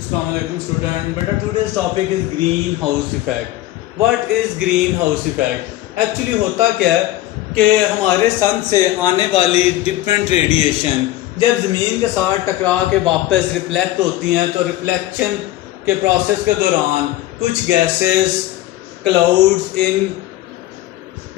Assalamualaikum student. But today's topic is greenhouse effect. What is greenhouse effect? Actually होता क्या है कि हमारे सन से आने वाली डिफरेंट रेडिएशन जब ज़मीन के साथ टकरा के वापस रिफ्लेक्ट होती हैं तो रिफ्लेक्शन के प्रोसेस के दौरान कुछ गैसेस क्लाउड्स इन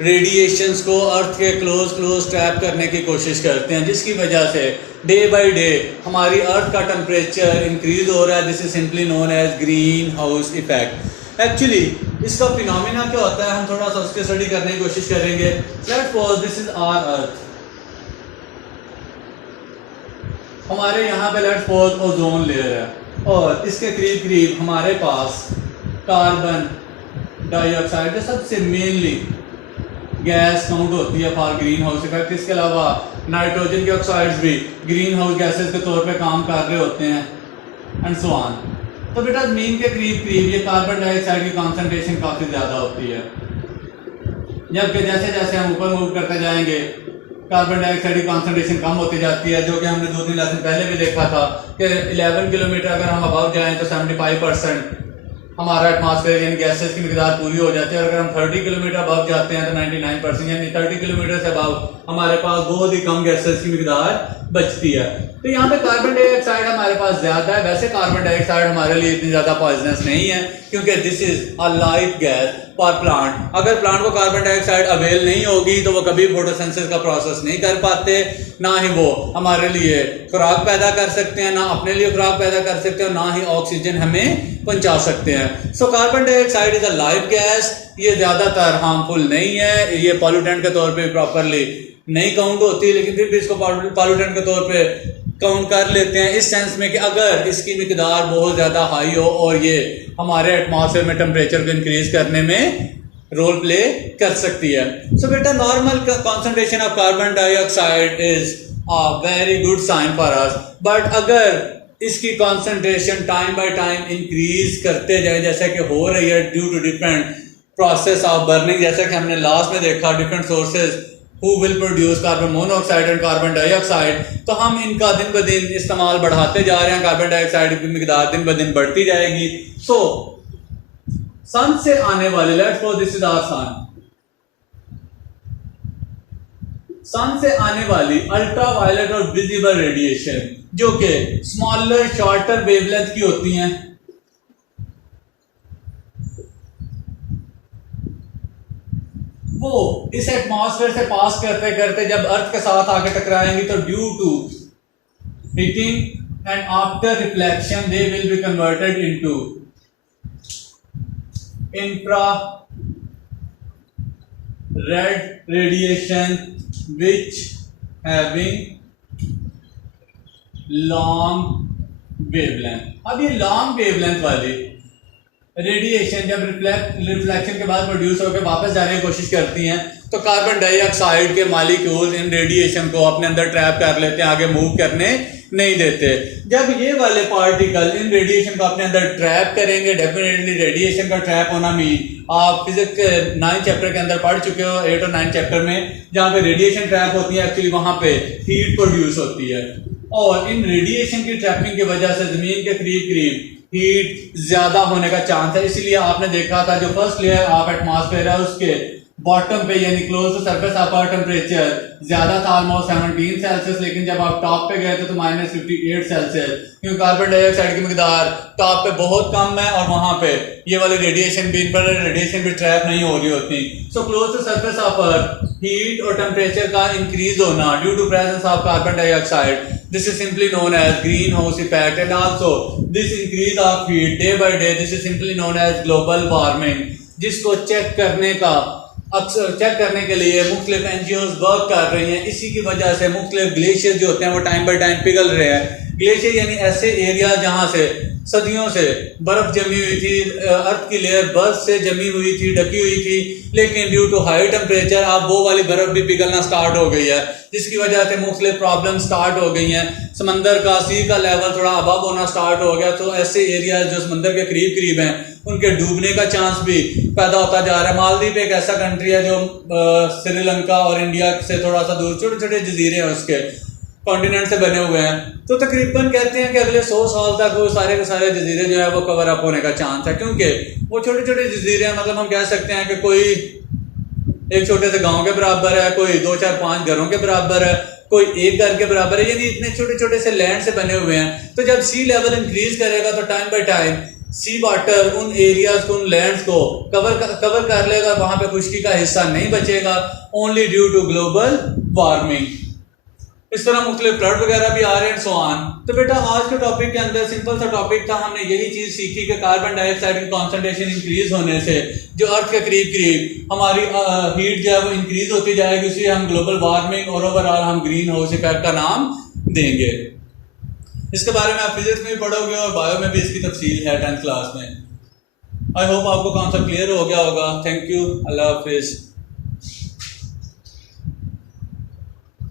रेडिएशंस को अर्थ के क्लोज ट्रैप करने की कोशिश करते हैं, जिसकी वजह से डे बाय डे हमारी अर्थ का टेम्परेचर इंक्रीज हो रहा है. This is simply known as greenhouse effect. Actually इसका फिनोमिना क्या होता है, हम थोड़ा सा उसकी स्टडी करने की कोशिश करेंगे. Let's suppose this is our earth. हमारे यहाँ पे लेट्स सपोज ओजोन लेयर है और इसके करीब करीब हमारे पास कार्बन डाइऑक्साइड सबसे मेनली गैस काउंट होती है फॉर ग्रीन हाउस इफेक्ट. इसके अलावा नाइट्रोजन के ऑक्साइड्स भी ग्रीन हाउस गैसेस के तौर पे काम कर रहे होते हैं एंड सो ऑन. तो बेटा मीन के करीब करीब ये कार्बन डाइऑक्साइड की कॉन्सेंट्रेशन काफ़ी ज़्यादा होती है, जबकि जैसे जैसे हम ऊपर मूव करते जाएंगे कार्बन डाइऑक्साइड की कॉन्सेंट्रेशन कम होती जाती है, जो कि हमने 2-3 लेसन पहले भी देखा था कि 11 किलोमीटर अगर हम अबाव जाएँ तो 75% हमारा एटमॉस्फेयर यानी गैसेस की मिकदार पूरी हो जाती है. और अगर हम 30 किलोमीटर अबव जाते हैं तो 99% यानी 30 किलोमीटर से अबव हमारे पास बहुत ही कम गैसेस की मिकदार बचती है. तो यहाँ पे कार्बन डाइऑक्साइड हमारे पास ज्यादा है. वैसे कार्बन डाइऑक्साइड हमारे लिए इतनी ज्यादा पॉइजनस नहीं है क्योंकि this is a life gas for plant. अगर प्लांट को कार्बन डाइऑक्साइड अवेल नहीं होगी तो वो कभी फोटोसिंथेसिस का प्रोसेस नहीं कर पाते, ना ही वो हमारे लिए खुराक पैदा कर सकते हैं, ना अपने लिए खुराक पैदा कर सकते हैं, ना ही ऑक्सीजन हमें पहुंचा सकते हैं. So carbon dioxide is a life gas. ये ज्यादातर हार्मफुल नहीं है, ये पॉल्यूटेंट के तौर पे प्रॉपरली नहीं काउंट होती, लेकिन फिर भी इसको पॉल्यूटेंट के तौर पे काउंट कर लेते हैं इस सेंस में कि अगर इसकी मिकदार बहुत ज़्यादा हाई हो और ये हमारे एटमॉस्फेयर में टेम्परेचर को इंक्रीज करने में रोल प्ले कर सकती है. सो बेटा normal concentration of carbon dioxide is a very good sign for us. But अगर इसकी concentration time by time increase करते जाए जैसे कि हो रही है due to different process of burning, जैसा कि हमने लास्ट में देखा different sources who will produce carbon monoxide and carbon dioxide, तो हम इनका दिन ब दिन इस्तेमाल बढ़ाते जा रहे हैं. कार्बन डाइऑक्साइड की मिकदार दिन ब दिन बढ़ती जाएगी. सो सन से आने वाले let's suppose this is our sun. Sun से आने वाली अल्ट्रा वायलेट और विजिबल रेडिएशन जो कि स्मॉलर शॉर्टर वेवलेंथ की होती हैं, वो इस एटमॉस्फेयर से पास करते करते जब अर्थ के साथ आके टकराएंगी तो due to heating and after reflection they will be converted into infrared radiation which having long wavelength. अब ये लॉन्ग वेवलेंथ वाली रेडिएशन जब रिफ्लेक्शन के बाद प्रोड्यूस होकर वापस जाने की कोशिश करती हैं तो कार्बन डाइऑक्साइड के मॉलिक्यूल्स इन रेडिएशन को अपने अंदर ट्रैप कर लेते हैं, आगे मूव करने नहीं देते. जब ये वाले पार्टिकल इन रेडिएशन को अपने अंदर ट्रैप करेंगे, डेफिनेटली रेडिएशन का ट्रैप होना मीन आप फिजिक्स के 9 चैप्टर के अंदर पढ़ चुके हो, 8 और 9 चैप्टर में, जहाँ पे रेडिएशन ट्रैप होती है एक्चुअली वहां पे हीट प्रोड्यूस होती है. और इन रेडिएशन की ट्रैपिंग की वजह से जमीन के करीब करीब हीट ज्यादा होने का चांस है. इसीलिए आपने देखा था जो फर्स्ट लेयर ऑफ एटमॉस्फेयर है उसके बॉटम पे यानी close to surface of earth temperature ज्यादा था ऑलमोस्ट 17 सेल्सियस, लेकिन जब आप टॉप पे गए थे तो -58 सेल्सियस, क्योंकि कार्बन डाइऑक्साइड की मिकदार टॉप पे बहुत कम है और वहां पे ये वाली रेडिएशन भी रेडिएशन भी ट्रैप नहीं हो रही होती. So close to surface of earth heat और टेम्परेचर का इंक्रीज होना due to presence of carbon dioxide, this is simply known as greenhouse effect. And also this increase of heat day by day, this is simply known as global warming, जिसको check करने के लिए मुख्तलिफ NGOs work कर रही हैं. इसी की वजह से मुख्तलिफ ग्लेशियर जो होते हैं वो टाइम बाय टाइम पिघल रहे हैं. ग्लेशियर यानी ऐसे एरिया जहां से सदियों से बर्फ जमी हुई थी, अर्थ की लेयर बर्फ से जमी हुई थी, ढकी हुई थी, लेकिन ड्यू टू हाई टेम्परेचर अब वो वाली बर्फ भी पिघलना स्टार्ट हो गई है, जिसकी वजह से मुख्तलिफ प्रॉब्लम स्टार्ट हो गई हैं. समंदर का सी का लेवल थोड़ा अबव होना स्टार्ट हो गया, तो ऐसे एरिया जो समंदर के करीब करीब हैं उनके डूबने का चांस भी पैदा होता जा रहा है. मालदीव एक ऐसा कंट्री है जो श्रीलंका और इंडिया से थोड़ा सा दूर छोटे छोटे जजीरे हैं उसके, कॉन्टिनेंट से बने हुए हैं, तो तकरीबन कहते हैं कि अगले 100 साल तक वो सारे के सारे जजीरे जो है वो कवर अप होने का चांस है, क्योंकि वो छोटे छोटे जजीरे हैं, मतलब हम कह सकते हैं कि कोई एक छोटे से गांव के बराबर है, कोई 2 4 5 घरों के बराबर है, कोई एक घर के बराबर है, यानी इतने छोटे छोटे से लैंड से बने हुए हैं। तो जब सी लेवल इंक्रीज करेगा तो time by time sea water उन एरियाज को, उन लैंड्स को कवर कर लेगा, वहां पे खुश्की का हिस्सा नहीं बचेगा, only due to global warming. इस तरह मुख्तलिफ फ्लड वगैरह भी आ रहे हैं, सो ऑन। तो बेटा आज के टॉपिक के अंदर सिंपल सा टॉपिक था, हमने यही चीज सीखी कि कार्बन डाइऑक्साइड की कॉन्सेंट्रेशन इंक्रीज होने से जो अर्थ के करीब करीब हमारी हीट जो है वो इंक्रीज होती जाएगी, उसी हम ग्लोबल वार्मिंग और ओवरऑल हम ग्रीन हाउस इफेक्ट का नाम देंगे। इसके बारे में आप फिजिक्स में भी पढ़ोगे और बायो में भी इसकी तफसील है 10th क्लास में। आई होप आपको कॉन्सेप्ट क्लियर हो गया होगा। Thank you, Allah Hafiz.